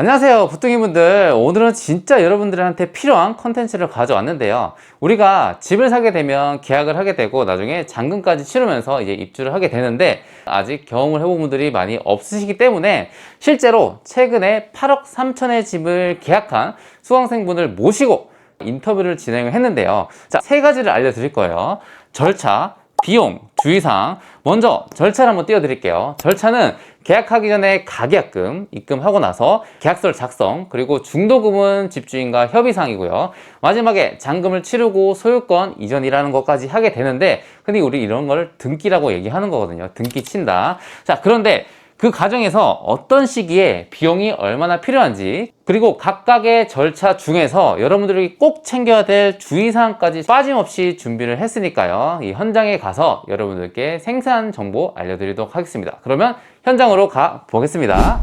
안녕하세요 부뚱이분들. 오늘은 진짜 여러분들한테 필요한 컨텐츠를 가져왔는데요, 우리가 집을 사게 되면 계약을 하게 되고 나중에 잔금까지 치르면서 이제 입주를 하게 되는데, 아직 경험을 해본 분들이 많이 없으시기 때문에 실제로 최근에 8억 3천의 집을 계약한 수강생분을 모시고 인터뷰를 진행을 했는데요. 자, 세 가지를 알려드릴 거예요. 절차, 비용, 주의사항. 먼저 절차를 한번 띄워드릴게요. 절차는 계약하기 전에 가계약금 입금하고 나서 계약서 작성, 그리고 중도금은 집주인과 협의사항이고요. 마지막에 잔금을 치르고 소유권 이전이라는 것까지 하게 되는데, 근데 우리 이런 걸 등기라고 얘기하는 거거든요. 등기 친다. 자, 그런데 그 과정에서 어떤 시기에 비용이 얼마나 필요한지, 그리고 각각의 절차 중에서 여러분들이 꼭 챙겨야 될 주의사항까지 빠짐없이 준비를 했으니까요, 이 현장에 가서 여러분들께 생생한 정보 알려드리도록 하겠습니다. 그러면 현장으로 가 보겠습니다.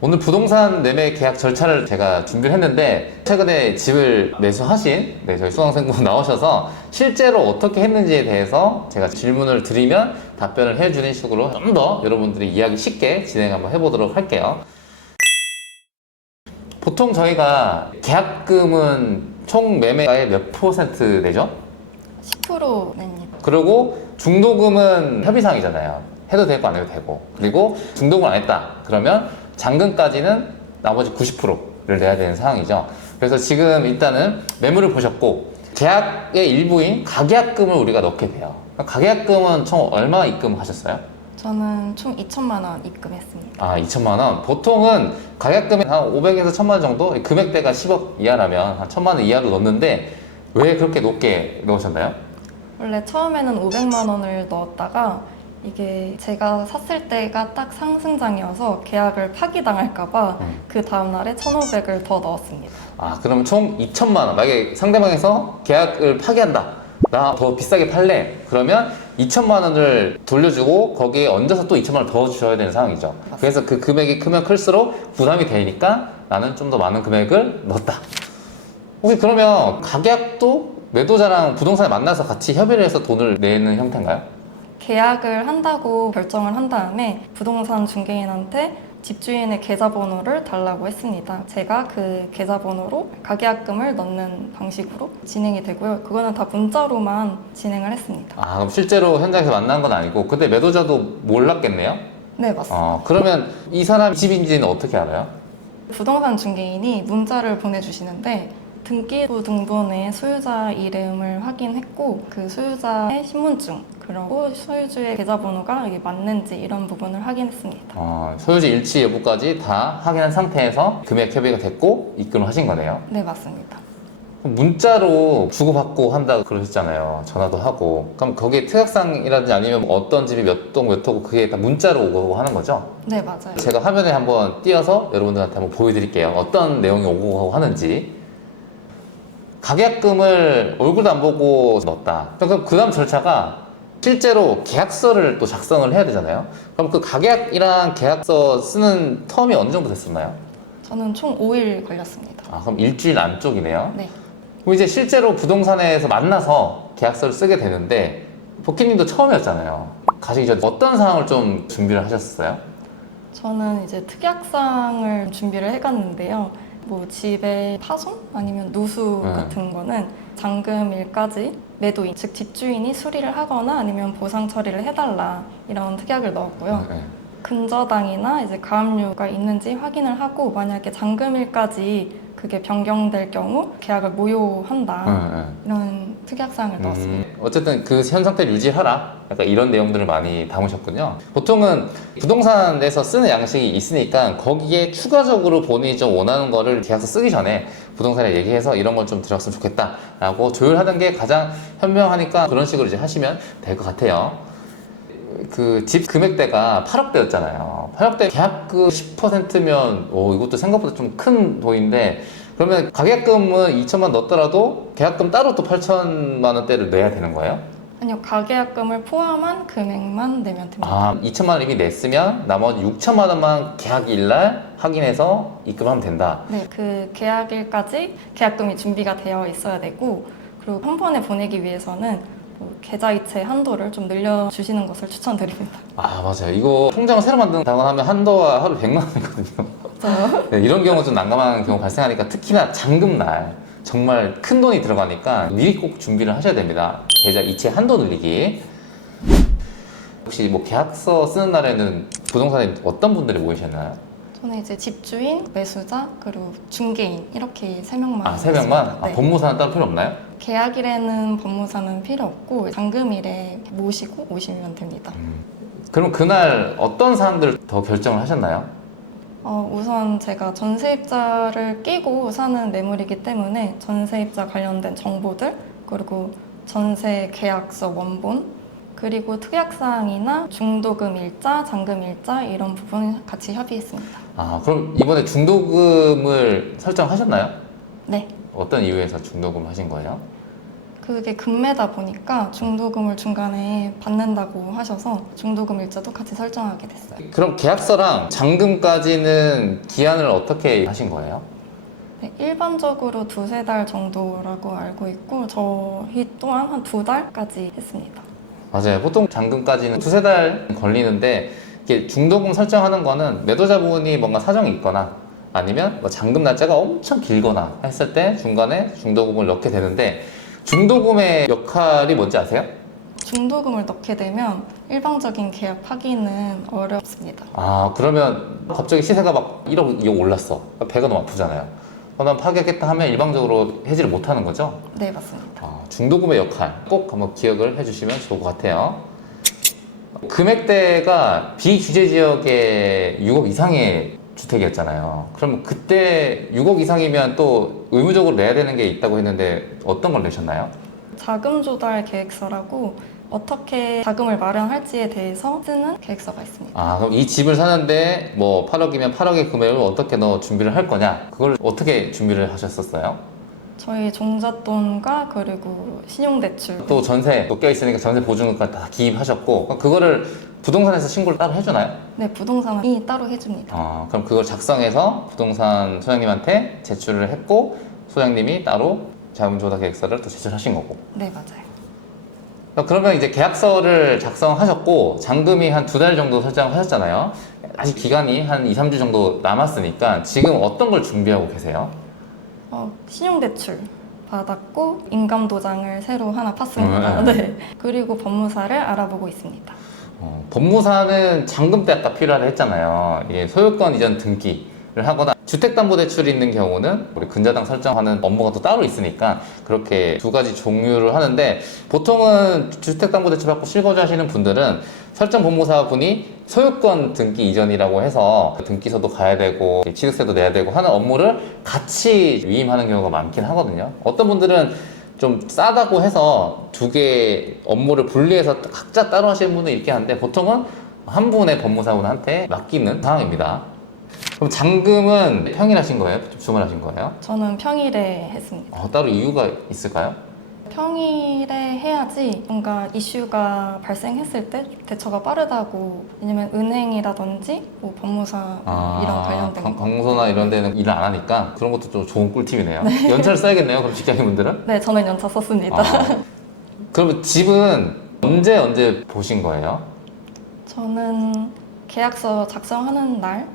오늘 부동산 매매 계약 절차를 제가 준비를 했는데, 최근에 집을 매수하신 저희 수강생분 나오셔서 실제로 어떻게 했는지에 대해서 제가 질문을 드리면 답변을 해주는 식으로 좀 더 여러분들이 이야기 쉽게 진행 한번 해보도록 할게요. 보통 저희가 계약금은 총 매매가의 몇 퍼센트 내죠? 10% 냅니다. 그리고 중도금은 협의사항이잖아요. 해도 되고 안 해도 되고. 그리고 중도금을 안 했다 그러면 잔금까지는 나머지 90%를 내야 되는 상황이죠. 그래서 지금 일단은 매물을 보셨고, 계약의 일부인 가계약금을 우리가 넣게 돼요. 가계약금은 총 얼마 입금하셨어요? 저는 총 2천만 원 입금했습니다. 아, 2천만 원. 보통은 가계약금이 한 500에서 1000만 원 정도, 금액대가 10억 이하라면 한 1000만 원 이하로 넣는데, 왜 그렇게 높게 넣으셨나요? 원래 처음에는 500만 원을 넣었다가 이게 제가 샀을 때가 딱 상승장이어서 계약을 파기당할까봐 그 다음날에 1,500을 더 넣었습니다. 아, 그러면 총 2천만 원. 만약에 상대방에서 계약을 파기한다, 나 더 비싸게 팔래, 그러면 2천만 원을 돌려주고 거기에 얹어서 또 2천만 원을 더 주셔야 되는 상황이죠. 맞습니다. 그래서 그 금액이 크면 클수록 부담이 되니까 나는 좀 더 많은 금액을 넣었다. 혹시 그러면 가계약도 매도자랑 부동산에 만나서 같이 협의를 해서 돈을 내는 형태인가요? 계약을 한다고 결정을 한 다음에 부동산 중개인한테 집주인의 계좌번호를 달라고 했습니다. 제가 그 계좌번호로 가계약금을 넣는 방식으로 진행이 되고요. 그거는 다 문자로만 진행을 했습니다. 아, 그럼 실제로 현장에서 만난 건 아니고, 근데 매도자도 몰랐겠네요? 네, 맞습니다. 그러면 이 사람 집인지는 어떻게 알아요? 부동산 중개인이 문자를 보내주시는데, 등기부 등본에 소유자 이름을 확인했고 그 소유자의 신분증, 그리고 소유주의 계좌번호가 이게 맞는지 이런 부분을 확인했습니다. 소유주 일치 여부까지 다 확인한 상태에서 금액 협의가 됐고 입금을 하신 거네요. 네, 맞습니다. 그럼 문자로 주고받고 한다 그러셨잖아요. 전화도 하고. 그럼 거기에 특약사항이라든지 아니면 어떤 집이 몇 동 몇 호고 그게 다 문자로 오고 하는 거죠? 네, 맞아요. 제가 화면에 한번 띄워서 여러분들한테 한번 보여드릴게요. 어떤 내용이 오고 하는지. 가계약금을 얼굴도 안 보고 넣었다. 그럼 그 다음 절차가 실제로 계약서를 또 작성을 해야 되잖아요. 그럼 그 가계약이랑 계약서 쓰는 텀이 어느 정도 됐었나요? 저는 총 5일 걸렸습니다. 아, 그럼 일주일 안쪽이네요. 네. 그럼 이제 실제로 부동산에서 만나서 계약서를 쓰게 되는데, 복희님도 처음이었잖아요. 가시기 전에 어떤 사항을 좀 준비를 하셨어요? 저는 이제 특약사항을 준비를 해갔는데요. 뭐 집의 파손 아니면 누수 같은 거는 잔금일까지 매도인, 즉 집주인이 수리를 하거나 아니면 보상 처리를 해달라, 이런 특약을 넣었고요. 근저당이나 이제 가압류가 있는지 확인을 하고, 만약에 잔금일까지 그게 변경될 경우 계약을 무효한다, 이런 특약사항을 넣었습니다. 어쨌든 그 현 상태를 유지하라, 약간 이런 내용들을 많이 담으셨군요. 보통은 부동산에서 쓰는 양식이 있으니까 거기에 추가적으로 본인이 좀 원하는 거를 계약서 쓰기 전에 부동산에 얘기해서 이런 걸 좀 들었으면 좋겠다 라고 조율하는 게 가장 현명하니까 그런 식으로 이제 하시면 될 것 같아요. 그 집 금액대가 8억대였잖아요. 8억대 계약금 10%면 이것도 생각보다 좀 큰 돈인데, 그러면 가계약금은 2천만 넣었더라도 계약금 따로 또 8천만 원대를 내야 되는 거예요? 아니요, 가계약금을 포함한 금액만 내면 됩니다. 아, 2천만 원 이미 냈으면 나머지 6천만 원만 계약일 날 확인해서 입금하면 된다. 네, 그 계약일까지 계약금이 준비가 되어 있어야 되고, 그리고 한 번에 보내기 위해서는 뭐 계좌이체 한도를 좀 늘려주시는 것을 추천드립니다. 아, 맞아요. 이거 통장을 새로 만든다고 하면 한도가 하루 100만 원이거든요. 맞아요. 네, 이런 경우 좀 난감한 경우 발생하니까 특히나 잔금날 정말 큰 돈이 들어가니까 미리 꼭 준비를 하셔야 됩니다. 계좌 이체 한도 늘리기. 혹시 뭐 계약서 쓰는 날에는 부동산에 어떤 분들이 모이셨나요? 저는 이제 집주인, 매수자, 그리고 중개인 이렇게 세 명만. 아, 세 명만? 있습니다. 아, 네. 법무사는 따로 필요 없나요? 계약일에는 법무사는 필요 없고 잔금일에 모시고 오시면 됩니다. 그럼 그날 어떤 사항들 더 결정을 하셨나요? 우선 제가 전세입자를 끼고 사는 매물이기 때문에 전세입자 관련된 정보들, 그리고 전세 계약서 원본, 그리고 특약사항이나 중도금 일자, 잔금 일자 이런 부분 같이 협의했습니다. 아, 그럼 이번에 중도금을 설정하셨나요? 네. 어떤 이유에서 중도금 하신 거예요? 그게 금매다 보니까 중도금을 중간에 받는다고 하셔서 중도금 일자도 같이 설정하게 됐어요. 그럼 계약서랑 잔금까지는 기한을 어떻게 하신 거예요? 네, 일반적으로 두세 달 정도라고 알고 있고 저희 또한 한 두 달까지 했습니다. 맞아요. 보통 잔금까지는 두세 달 걸리는데 이게 중도금 설정하는 거는 매도자분이 뭔가 사정이 있거나 아니면 뭐 잔금 날짜가 엄청 길거나 했을 때 중간에 중도금을 넣게 되는데 중도금의 역할이 뭔지 아세요? 중도금을 넣게 되면 일방적인 계약 파기는 어렵습니다. 아, 그러면 갑자기 시세가 막 1억, 2억 올랐어. 배가 너무 아프잖아요. 그럼 파기하겠다 하면 일방적으로 해지를 못 하는 거죠? 네, 맞습니다. 중도금의 역할 꼭 한번 기억을 해주시면 좋을 것 같아요. 금액대가 비규제 지역의 6억 이상의 주택이었잖아요. 그럼 그때 6억 이상이면 또 의무적으로 내야 되는 게 있다고 했는데 어떤 걸 내셨나요? 자금 조달 계획서라고 어떻게 자금을 마련할지에 대해서 쓰는 계획서가 있습니다. 아, 그럼 이 집을 사는데 뭐 8억이면 8억의 금액을 어떻게 너 준비를 할 거냐? 그걸 어떻게 준비를 하셨었어요? 저희 종잣돈과 그리고 신용대출. 또 전세 또 껴있으니까 전세 보증금까지 다 기입하셨고 그거를 부동산에서 신고를 따로 해주나요? 네, 부동산이 따로 해줍니다. 그럼 그걸 작성해서 부동산 소장님한테 제출을 했고 소장님이 따로 자금조달 계획서를 또 제출하신 거고. 네, 맞아요. 그러면 이제 계약서를 작성하셨고 잔금이 한 두 달 정도 설정하셨잖아요. 아직 기간이 한 2, 3주 정도 남았으니까 지금 어떤 걸 준비하고 계세요? 신용대출 받았고 인감도장을 새로 하나 팠습니다. 네. 그리고 법무사를 알아보고 있습니다. 법무사는 잔금 때 아까 필요하다 했잖아요. 이게 소유권 이전 등기를 하거나 주택담보대출이 있는 경우는 우리 근저당 설정하는 업무가 또 따로 있으니까 그렇게 두 가지 종류를 하는데 보통은 주택담보대출 받고 실거주 하시는 분들은 설정 법무사 분이 소유권 등기 이전이라고 해서 등기소도 가야 되고 취득세도 내야 되고 하는 업무를 같이 위임하는 경우가 많긴 하거든요. 어떤 분들은 좀 싸다고 해서 두 개 업무를 분리해서 각자 따로 하시는 분도 있긴 한데 보통은 한 분의 법무사분한테 맡기는 상황입니다. 그럼 잔금은 평일 하신 거예요? 주말하신 거예요? 저는 평일에 했습니다. 따로 이유가 있을까요? 평일에 해야지 뭔가 이슈가 발생했을 때 대처가 빠르다고. 왜냐면 은행이라든지 뭐 법무사 이런 관련된 거. 강소나 이런 데는 일을 안 하니까 그런 것도 좀 좋은 꿀팁이네요. 연차를 써야겠네요. 그럼 직장인분들은? 네, 저는 연차 썼습니다. 그러면 집은 언제 보신 거예요? 저는 계약서 작성하는 날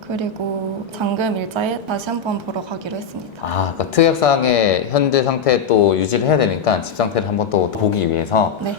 그리고 잔금 일자에 다시 한번 보러 가기로 했습니다. 그러니까 특약사항의 현재 상태 또 유지를 해야 되니까 집 상태를 한번 또 보기 위해서. 네.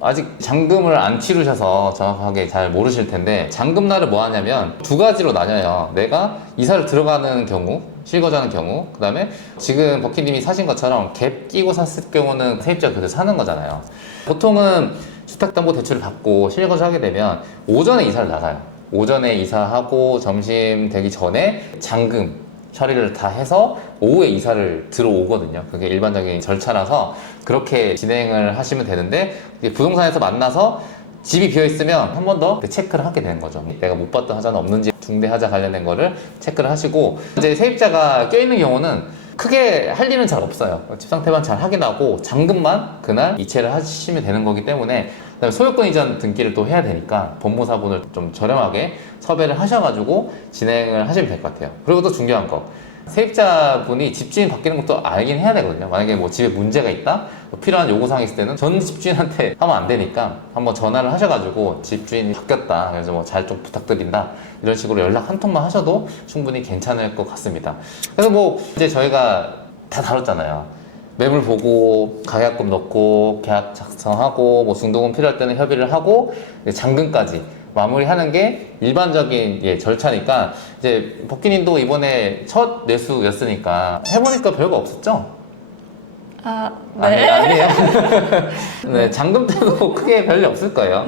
아직 잔금을 안 치르셔서 정확하게 잘 모르실 텐데 잔금날을 뭐 하냐면 두 가지로 나뉘어요. 내가 이사를 들어가는 경우, 실거주하는 경우, 그 다음에 지금 버키님이 사신 것처럼 갭 끼고 샀을 경우는 세입자가 그대로 사는 거잖아요. 보통은 주택담보대출을 받고 실거주하게 되면 오전에 이사를 나가요. 오전에 이사하고 점심 되기 전에 잔금 처리를 다 해서 오후에 이사를 들어오거든요. 그게 일반적인 절차라서 그렇게 진행을 하시면 되는데 부동산에서 만나서 집이 비어있으면 한 번 더 체크를 하게 되는 거죠. 내가 못 봤던 하자는 없는지 중대하자 관련된 거를 체크를 하시고 이제 세입자가 껴있는 경우는 크게 할 일은 잘 없어요. 집 상태만 잘 확인하고 잔금만 그날 이체를 하시면 되는 거기 때문에 그다음에 소유권 이전 등기를 또 해야 되니까 법무사분을 좀 저렴하게 섭외를 하셔가지고 진행을 하시면 될 것 같아요. 그리고 또 중요한 거, 세입자분이 집주인 바뀌는 것도 알긴 해야 되거든요. 만약에 뭐 집에 문제가 있다, 필요한 요구사항이 있을 때는 전 집주인한테 하면 안 되니까 한번 전화를 하셔가지고 집주인이 바뀌었다, 그래서 뭐 잘 좀 부탁드린다, 이런 식으로 연락 한 통만 하셔도 충분히 괜찮을 것 같습니다. 그래서 뭐 이제 저희가 다 다뤘잖아요. 매물 보고 가계약금 넣고 계약 작성하고 뭐 중도금 필요할 때는 협의를 하고 잔금까지 마무리하는 게 일반적인 절차니까, 이제 복귀님도 이번에 첫 매수였으니까 해보니까 별거 없었죠? 아, 네. 아니에요. 네, 잔금 때도 크게 별일 없을 거예요.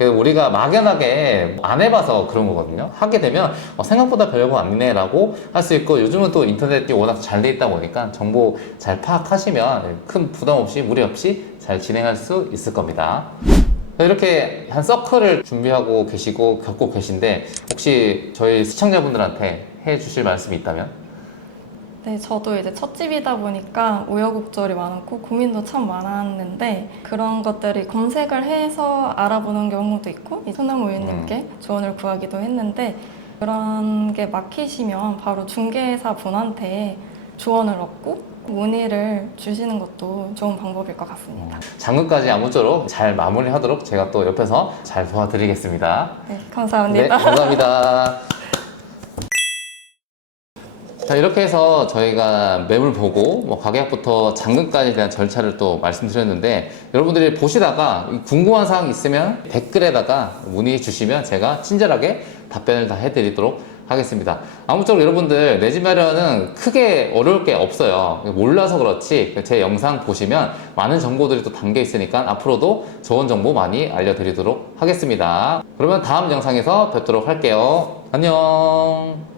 우리가 막연하게 안 해봐서 그런 거거든요. 하게 되면 생각보다 별거 아니네 라고 할 수 있고, 요즘은 또 인터넷이 워낙 잘 돼 있다 보니까 정보 잘 파악하시면 큰 부담 없이 무리 없이 잘 진행할 수 있을 겁니다. 이렇게 한 서클을 준비하고 계시고 겪고 계신데, 혹시 저희 시청자분들한테 해주실 말씀이 있다면? 네, 저도 이제 첫 집이다 보니까 우여곡절이 많고 고민도 참 많았는데, 그런 것들이 검색을 해서 알아보는 경우도 있고 소나무유님께 조언을 구하기도 했는데, 그런 게 막히시면 바로 중개사 분한테 조언을 얻고 문의를 주시는 것도 좋은 방법일 것 같습니다. 잔금까지 아무쪼록 잘 마무리하도록 제가 또 옆에서 잘 도와드리겠습니다. 네, 네, 감사합니다. 감사합니다. 자, 이렇게 해서 저희가 매물 보고 뭐 가계약부터 잔금까지 대한 절차를 또 말씀드렸는데, 여러분들이 보시다가 궁금한 사항 있으면 댓글에다가 문의 주시면 제가 친절하게 답변을 다 해드리도록 하겠습니다. 아무쪼록 여러분들 내 집 마련은 크게 어려울 게 없어요. 몰라서 그렇지 제 영상 보시면 많은 정보들이 또 담겨 있으니까 앞으로도 좋은 정보 많이 알려드리도록 하겠습니다. 그러면 다음 영상에서 뵙도록 할게요. 안녕.